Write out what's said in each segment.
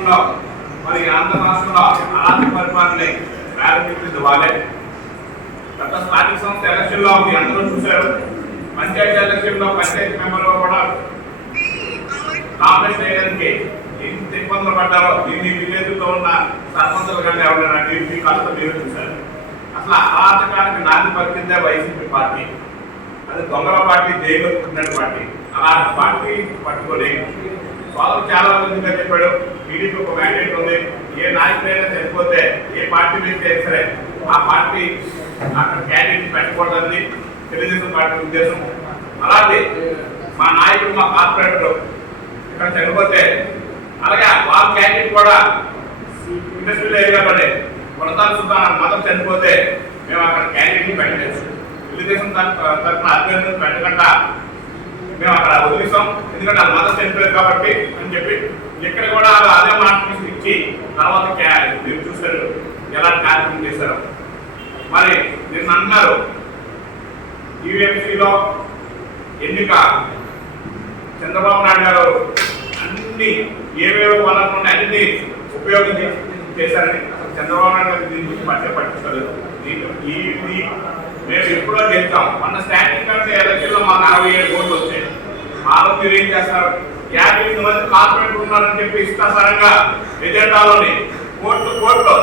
రాష్ట్రంలో మరి ఆంధ్ర రాష్ట్రంలో ఆర్థిక పరిపాలనని ప్రారంభించింది వాళ్ళే. గత స్థానిక సంస్థ ఎలక్షన్లో మీ అందరూ చూశారు. పంచాయతీ ఎలక్షన్లో పంచాయతీ మెంబర్లు కూడా కాంగ్రెస్ చేయడానికి ఎంత ఇబ్బందులు పడ్డారో దీన్ని విలేజ్లో ఉన్న సర్పంచులు కంటే ఎవరైనా మీ కళ్ళ మీరు చూశారు. అసలు అరాచకానికి నాంది పలికిందే వైసీపీ పార్టీ. అది దొంగల పార్టీ జైలు పార్టీ. అలాంటి పార్టీ పట్టుకొని వాళ్ళు చాలా మందిగా చెప్పాడు. టీడీపీ ఒక మ్యాండేట్ ఉంది. ఏ నాయకుడైనా చనిపోతే ఏ పార్టీ మీద చేస్తారే సరే ఆ పార్టీ అక్కడ క్యాండిడేట్ పెట్టకూడదని తెలుగుదేశం పార్టీ ఉద్దేశం. అలాగే మా నాయకుడు మా కార్పొరేటర్ ఇక్కడ చనిపోతే అలాగే వాళ్ళ క్యాండిడేట్ కూడా ఇండస్ట్రియల్ ఏరియా పడే కొనసాగు సుల్తాన్ మతం చనిపోతే మేము అక్కడ క్యాండిడేట్ పెట్టలేదు. తెలుగుదేశం తరఫున అభ్యర్థులు పెట్టకుండా మేము అక్కడ వదిలిస్తాం ఎందుకంటే అది మదర్ చనిపోయారు కాబట్టి అని చెప్పి ఇక్కడ కూడా అదే మాట ఇచ్చి తర్వాత మీరు చూశారు ఎలా కార్యక్రమం చేశారు. మరి నిన్న అన్నారు యూఎంసీలో ఎన్నిక చంద్రబాబు నాయుడు గారు అన్ని ఏవేవో వనరులు ఉన్నాయి అన్ని ఉపయోగించి చేశారని అసలు చంద్రబాబు నాయుడు గారు దీని గురించి మధ్య పట్టించలేదు ఈ మేము ఎప్పుడో చెప్తాం మన స్టాండింగ్ కంటే ఎలక్షన్లో మాకు అరవై ఏడు కోట్లు వచ్చాయి. ఆ రోజు మీరు ఏం చేస్తారు? యాభై ఎనిమిది మంది కార్పొరేట్ ఉన్నారని చెప్పి ఇష్టాసారంగా ఎజెండాలోని కోట్లు కోట్లు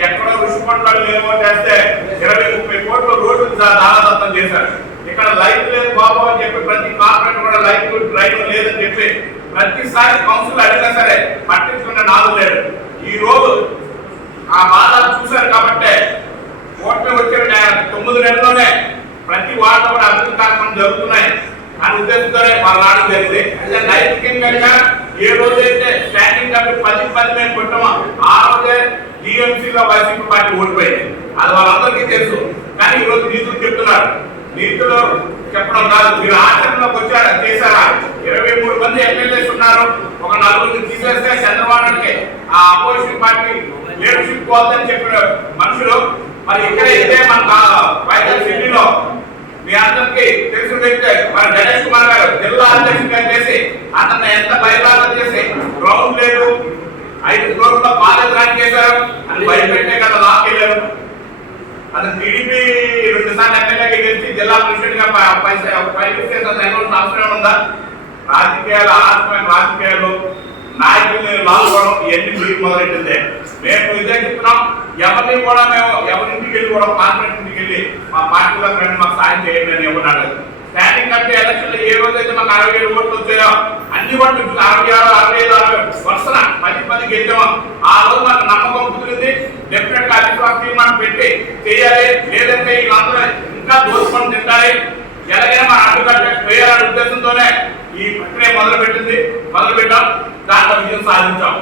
ఎక్కడో పంటలు లేవో చేస్తే ఇరవై ముప్పై కోట్లు రోడ్డు దానదత్తం చేశారు. ఇక్కడ లైట్ లేదు బాబు అని చెప్పి ప్రతి కార్పొరేట్ కూడా లైట్ డ్రైవ్ లేదని చెప్పి ప్రతిసారి కౌన్సిల్ అడిగినా సరే పట్టించుకున్న నాలుగు లేడు. ఈ రోజు ఆ బాధ చూశారు కాబట్టి ఓట్ల వచ్చిన నే- తొమ్మిది నెలల్లోనే ప్రతి వార్డు కూడా అభివృద్ధి కార్యక్రమం జరుగుతున్నాయి. అని ఉద్దేశంతోనే వాళ్ళు రావడం జరిగింది. అంటే నైతికంగా ఏ రోజైతే స్టాండింగ్ కమిటీ పది పది మేము పెట్టామో ఆ రోజే టీఎంసీలో వైసీపీ పార్టీ ఓడిపోయింది. అది వాళ్ళందరికీ తెలుసు. కానీ ఈ రోజు నీతులు చెప్తున్నారు. నీతులు చెప్పడం కాదు మీరు ఆచరణలోకి వచ్చారా? చేశారా ఇరవై మూడు మంది ఎమ్మెల్యేస్ ఉన్నారు. ఒక నలుగురిని తీసేస్తే చంద్రబాబు ఆ అపోజిషన్ పార్టీ లీడర్షిప్ పోద్దని చెప్పిన మనుషులు. మరి ఇక్కడ ఇదే మన వైజాగ్ మీ అందరికి తెలిసిన వ్యక్తి మన గణేష్ కుమార్ గారు జిల్లా అధ్యక్షుడిగా చేసి అతను ఎంత బయలుదేరం చేసి గ్రౌండ్ లేదు. ఐదు ఫ్లోర్లో కాలేజ్ ర్యాంక్ చేశారు. అని భయపెట్టే కదా లాక్కెళ్ళారు అతను టీడీపీ రెండు సార్లు ఎమ్మెల్యేగా గెలిచి జిల్లా ప్రెసిడెంట్గా ప- పైసా పైకి ఎన్నో అవసరం ఉందా? రాజకీయాలు ఆత్మైన రాజకీయాలు నాయకుల్ని లాల్కోవడం ఇవన్నీ మీకు మొదలెట్టిందే. మేము ఇదే చెప్తున్నాం. ఎవరిని కూడా మేము ఎవరింటికి వెళ్ళి కూడా కార్పొరేట్ ఇంటికి వెళ్ళి మా పార్టీలో రండి మాకు సాయం చేయండి అని ఎవరు స్టాండింగ్ కంటే ఎలక్షన్ ఏ రోజైతే మాకు అరవై ఏడు ఓట్లు వచ్చాయో అన్ని ఓట్లు అరవై ఆరు అరవై ఐదు అరవై వరుసన పది పది గెలిచామో. ఆ రోజు మాకు నమ్మకం కుదిరింది. డెఫినెట్గా అధికార తీర్మానం పెట్టి చేయాలి. లేదంటే వీళ్ళందరూ ఇంకా దోచుకొని తింటాలి. ఎలాగైనా మన అడ్డుకట్ట వేయాలనే ఉద్దేశంతోనే ఈ ప్రక్రియ మొదలు పెట్టింది మొదలు పెట్టాం దాంట్లో విజయం సాధించాం.